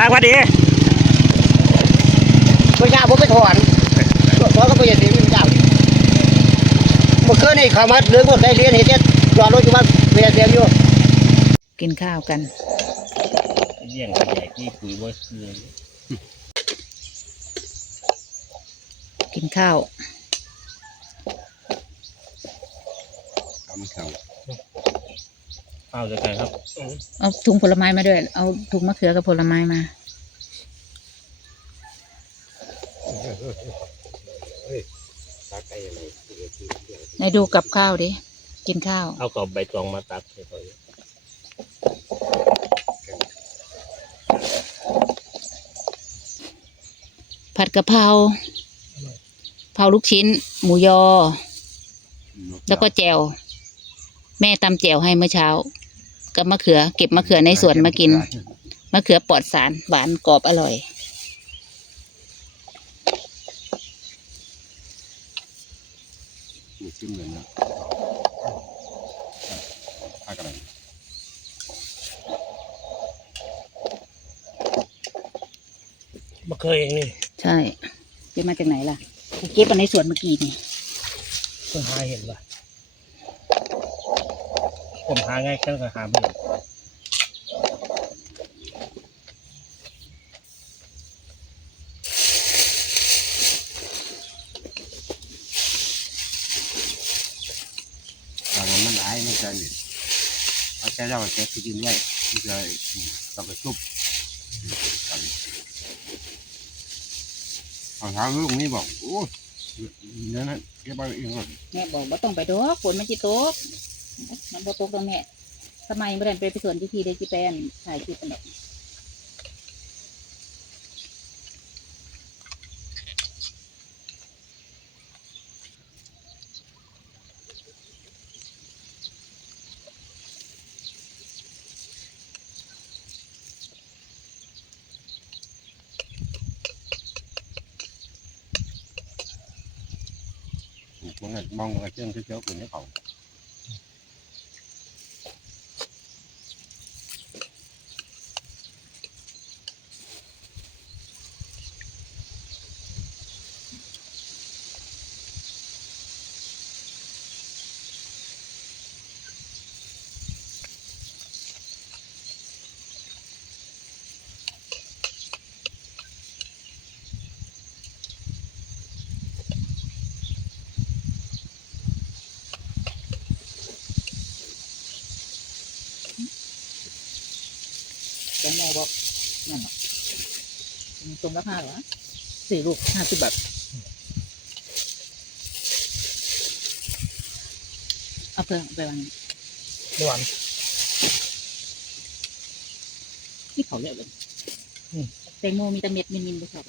ตาพอดีตัวยาผมไปถอนถอนก็ไปอย่างนี้มันยาวเมื่อคืนนี่เขามาเรื่องหมดได้เรียนเห็นเจ็ดรอรถอยู่บ้านเรียนเรียนอยู่ กินข้าวกันเยี่ยงกันใหญ่ที่ปุ๋ยบ่คือกินข้าวทำเขาข้าวจะไงครับ เอาถุงผลไม้มาด้วย เอาถุงมะเขือกับผลไม้มา ตัก ไอ้อะไรไหนดูกับข้าวดิ กินข้าว เอากับใบตองมาตักให้เขาผัดกะเพราเผาลูกชิ้น หมูยอ แล้วก็แจว แม่ตำแจวให้เมื่อเช้า กับมะเขือ เก็บมะเขือในสวนมากิน มะเขือปลอดสาร หวานกรอบอร่อย มีชิมเลยนะพักอะไร มา เคยเองนี่ใช่เก็บมาจากไหนล่ะเก็บมาในสวนเมื่อกี้นี่เพิ่งหาเห็นป่ะผมหาง่ายแค่ก็หาไม่เห็นทางมันหลายมันจะเนี่ยเอาแค่เราแค่ที่กินไว้มันจะต้องไปซุป ทางทางลูกนี่บอกโอ้เนี่ยนะเก็บไปเองก่อนแม่บอกว่าต้องไปดอกฝนมันจิตกมันบ่ตกตรงแม่ทำไมไม่ได้ไปไปสวนที่ทีได้จีแปนถ่ายคลิปกันดอก มันมองมันเชื่องเชื่องคนนี้เขา แตงโมบอกนั่นหรอกตรงราคาเหรอสี่ลูกห้าสิบบาทเอาไปเอาไปวางหวานที่เขาเรียกเลยอืมแตงโมมีแต่เม็ดมินมินไปชอบ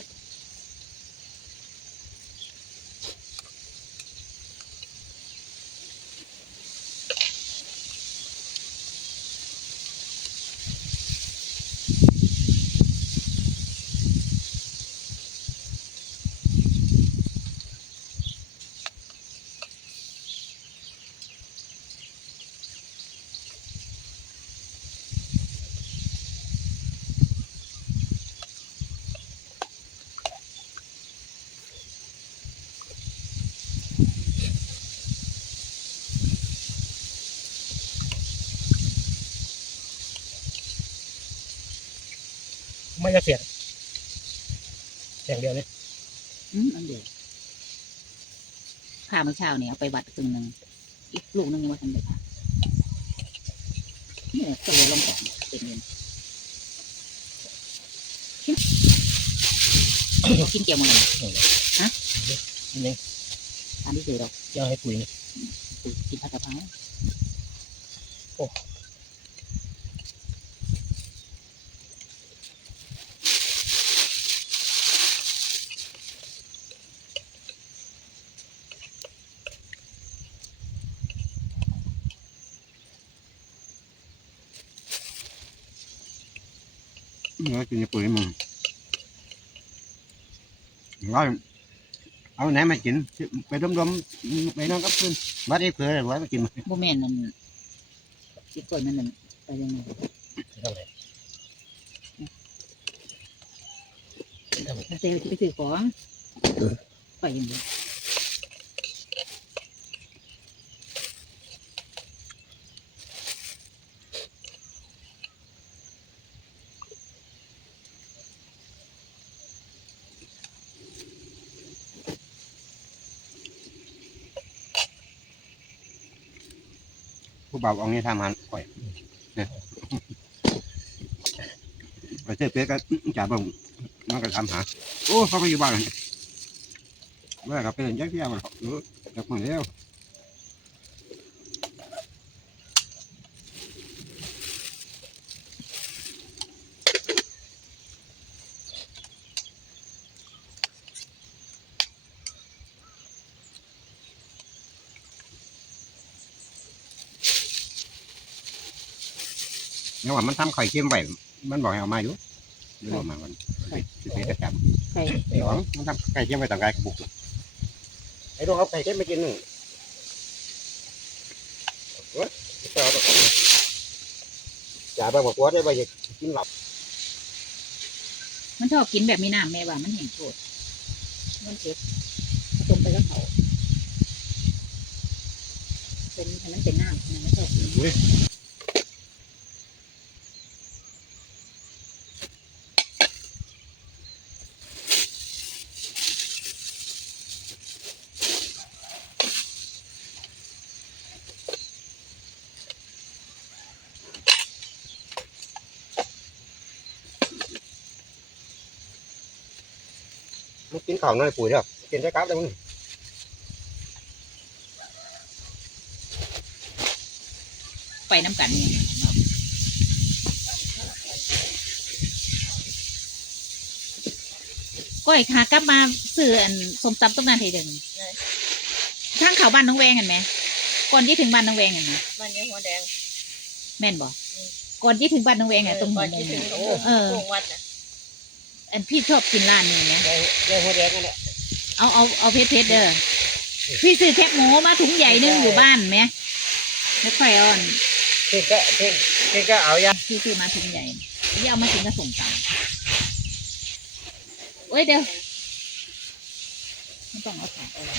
ไม่จะเสียงเสียงเดียวนี่อืมอันเดียวผ่าเมื่อเช้าเนี่ยเอาไปวัดครึ่งหนึ่งอีกลูกหนึงยังว่าทันได้ผ่านี่แหละก็เลยลงของเป็นเงินกินเกี่ยวมันอันนี้อันที่สี่ดอกย่างให้ปุ๋ยนี่กินผัดกะเพราเนื้อกินปุ๋ยมึงว่าเอาไหนมากิน ไปดมๆไปนั่งกับเพื่อนวัดไอ้เผื่อไว้มากินโมแมนนั่นที่กล้วยมันนั่นไปยังไงเท่าไหร่เซลที่ไปซื้อของไปยังไง บ่าวเอานี้ทำหันก่อยเนี่ยไปเจอเป็ดก็จ่าบ่งมันก็ทำหาโอ้เขาไปอยู่บ้านเลยว่ากับเป็นยักษ์เที่ยวหรอกเออจับมาแล้ว เนี่ยว่ามันทำไข่เค็มไว้มันบอกให้เอามาอยู่เรื่องมามันสิเป็นประจใครำไอ้หวังมันทำไข่เค็มไว้ต่างกายกระบุกไอ้ดวงเอาไข่เค็มมากินหนึ่งเว้ยเอาไปจ่าไปบอกว่าได้ไปอยากกินหลับมันชอบกินแบบมีน้ำแม่ว่ามันแห้งโคตรมันเผ็ดผสมไปกับเขาเป็นอันนั้นเป็นน้ำมันไม่ชอบกิน มันกินข้าวน้อยปุ๋ยเด้อกินได้กลับเลยมึงไปน้ำกันเนี่ยก้อยขากลับมาซื้ออันสมตำต้มนานทีเดิมทางเขาบ้านน้องแวงเห็นไหมก่อนที่ถึงบ้านน้องแวงเห็นไหมมันยังหัวแดง แม่นบอกก่อนที่ถึงบ้านน้องแวงอะตรงหัก่วอนมุที่มถึงอะตรงเออโค้งวัดน่ะ อันพี่ชอบกินร้านนี้นะได้ได้หัวแดงนั่นแหละเอาเอาเอาเพชรเพชรเด้อพี่ซื้อแคบหมูมาถุงใหญ่หนึงอยู่บ้านไหมไม่ค่อยอ่อนเพ่งก็เพ่งเพ่งก็เอายาพี่ซื้อมาถุงใหญ่ที่เอามาถึงกระสมตำโอ้ยเดี๋ยวไม่ต้องเอาของอะไร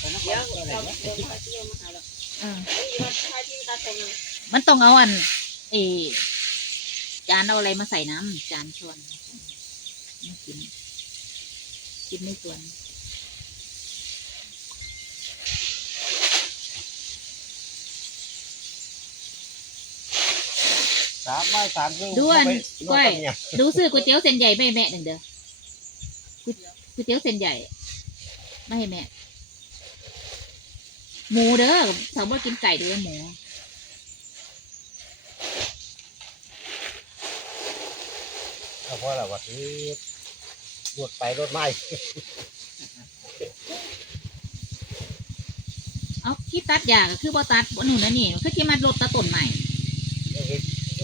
เดี๋ยวเราเดินมาที่มาหาเราเออเอ้ยมันทายที่ตาตรงนั้นมันต้องเอาอันเออจานเอาอะไรมาใส่น้ำจานชวน ไม่กิน กินไม่ส่วนสามไม้สามครึ่งด้วนไปก้อยดูซื้อก๋วยเตี๋ยวเส้นใหญ่ไม่แม่หนึ่งเด้อก๋วยก๋วยเตี๋ยวเส้นใหญ่ไม่ให้แม่หมูเด้อสาวว่ากินไก่เด้อหมูเอาเพราะอะไรวะที่ รถไปรถไม่เอาที่ตัดยาก็คือบ่ตัดบ่หนุนนะนี่คือที่มาลดตะต้นใหม่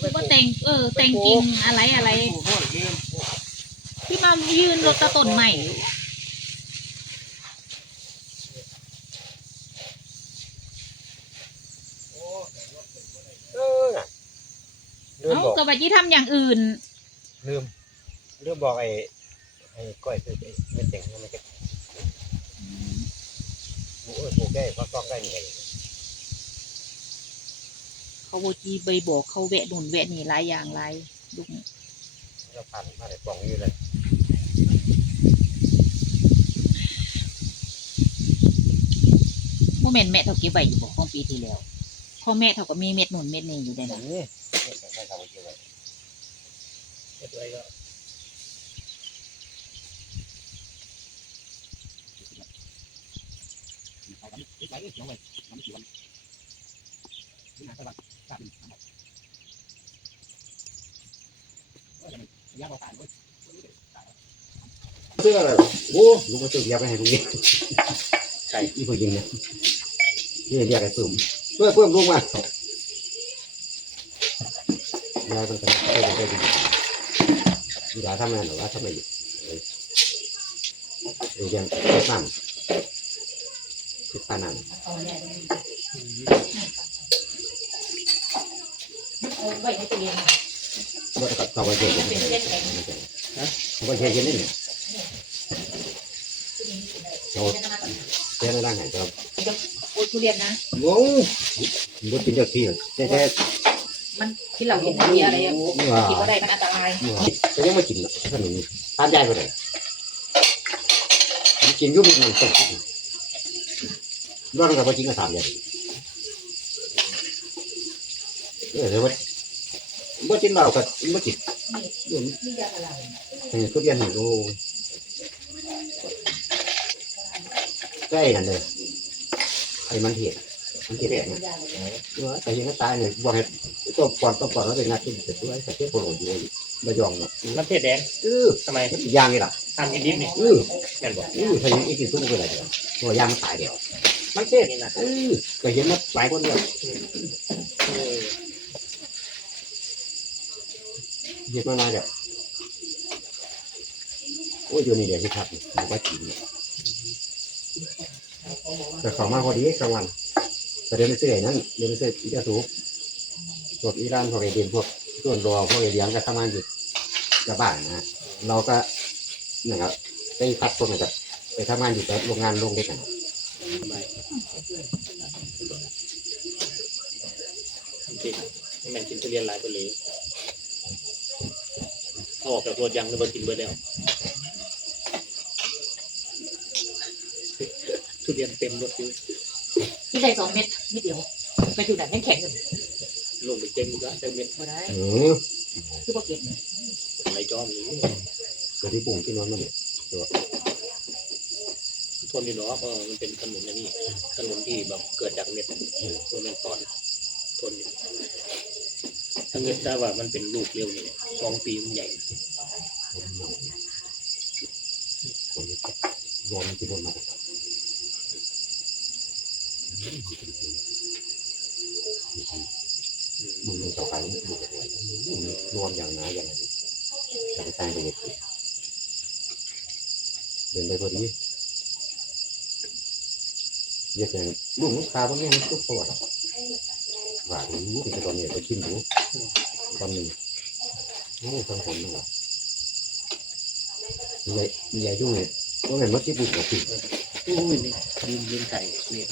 คือบ่แต่งเออแต่งจริงอะไรอะไร ที่มายืนลดตะต้นใหม่เออน่ะลืมเอาบอกกระบะที่ทำอย่างอื่น ลืมลืมบอกไอ้ ไอ้ก้อยคือไอ้ไม่เต็งมันจะโอ้ยปลูกได้ก็ต้องได้ไงเขาโบจีใบบอกเขาแวะหนุนแวะนี่หลายอย่างหลายลูกเราผ่านมาในกล่องอยู่เลยพวกแม่นแม่เท่าเก็บไว้อยู่บอกของปีที่แล้วพ่อแม่เท่ากับมีเม็ดหนุนเม็ดนี่อยู่ได้อนะย่างนี้ไม่ทำอะไรเลยเรียบร้อยก็เสื้ออะไรโอ้ลูกมาซื้อเบียร์ไปให้ลูก นี่ไก่ที่ผู้หญิงเนี่ยนี่เรียกไอ้เพิ่มเพื่อเพิ่มลูกมายายมันก็ไม่ได้ได้ดียายทำงานหรือว่าทำ ไมอยู่เรียนนั่นคิดปานันเอาไว้ในตู้เย็นว่าก็ก็ว่าเย็นเขาว่าเย็นเย็นนี่เนี่ยเราแค่ในร่างกายเราโอ้ยทุเรียนนะงงมันกินจากที่แต่แค่มันที่เราเห็นมันมีอะไรอะว่ากินก็ได้มันอันตรายแต่ยังไม่กินอะขนมทานได้ก็ได้กินยุ่งมันตก ร้อนกับจริงก็ถามอย่างเออแต่ว่าเมื่อกินเหล้ากับเมื่อกินนี่ยาอะไรเออทุเรียนหนึ่งโลใกล้นั่นเลยไอ้มันเห็ดมันเห็ดแดงเนี่ยแต่ยังก็ตายเลยบอกให้ตัวปอนตัวปอนแล้วเป็นนักกินแต่ตัวไอ้เจ้าโปรโลอยู่ระยองเนาะน้ำเพชรแดงเออทำไมมันอีกอย่างนี่ล่ะทานกินดิบนี่เออแม่นบอกเออถ้ายังอีกกินตุ้มก็เลยเดียวตัวยางมันตายเดียว มันเช่นี่นะเออก็เห็นมาหลายคนเดียวเออเห็นมานานเดียวโอ้ยอยู่นี่เดี๋ยวที่ครับบอกว่ากินเนี่ยแต่เขามาพอดีกลางวันแต่เดี๋ยวไม่ซื้อไอ้นั่นเดี๋ยวไม่ซื้ออีกระสูบพวกอีรานพวกไอเดียนพวกต้นรอพวกไอเดียงก็ทำงานอยู่กับบ้านนะเราก็นะครับไปพัดพวกนั้นกับไปทำงานอยู่แต่โรงงานโรงเล็กนะทำกินแม่นกิน ทุเรียนหลายไปเลยเขาออกจากรถยังเลยมากินเบอร์แล้ว ทุเรียนเต็มรถอยู่ที่ได้สองเม็ดนิดเดียวไปถึงไหนแข็งแข็งกันลงไปเต็มแล้วเต็มเม็ดมาได้เออคือพวกเก็บไรจอมอยู่ก็ที่ปุ่งที่นอนมันเนี่ยทนอยู่เนาะเพราะมันเป็นขนุนอันนี้ขนุนที่แบบเกิดจากเม็ดตัวเม็ดตอน คนถ้าเม็ดถ้าว่ามันเป็นลูกเร็วนี่สองปีมันใหญ่รวมที่รวมมามึงต่อไปมึงรวมอย่างนาอย่างไรจะไปสร้างไปเด็ดเดินไปพอดีเยอะอย่างลูกลูกค้าพวกนี้มันทุกตัว หวานรู้ที่ตอนนี้ไปกินดูตอนนี้โอ้ทั้งคนเลยใหญ่ใหญ่ยุ่งเลยว่าเป็นมัดที่บุกติโอ้ยนี่ยืนยืนไก่เนี่ย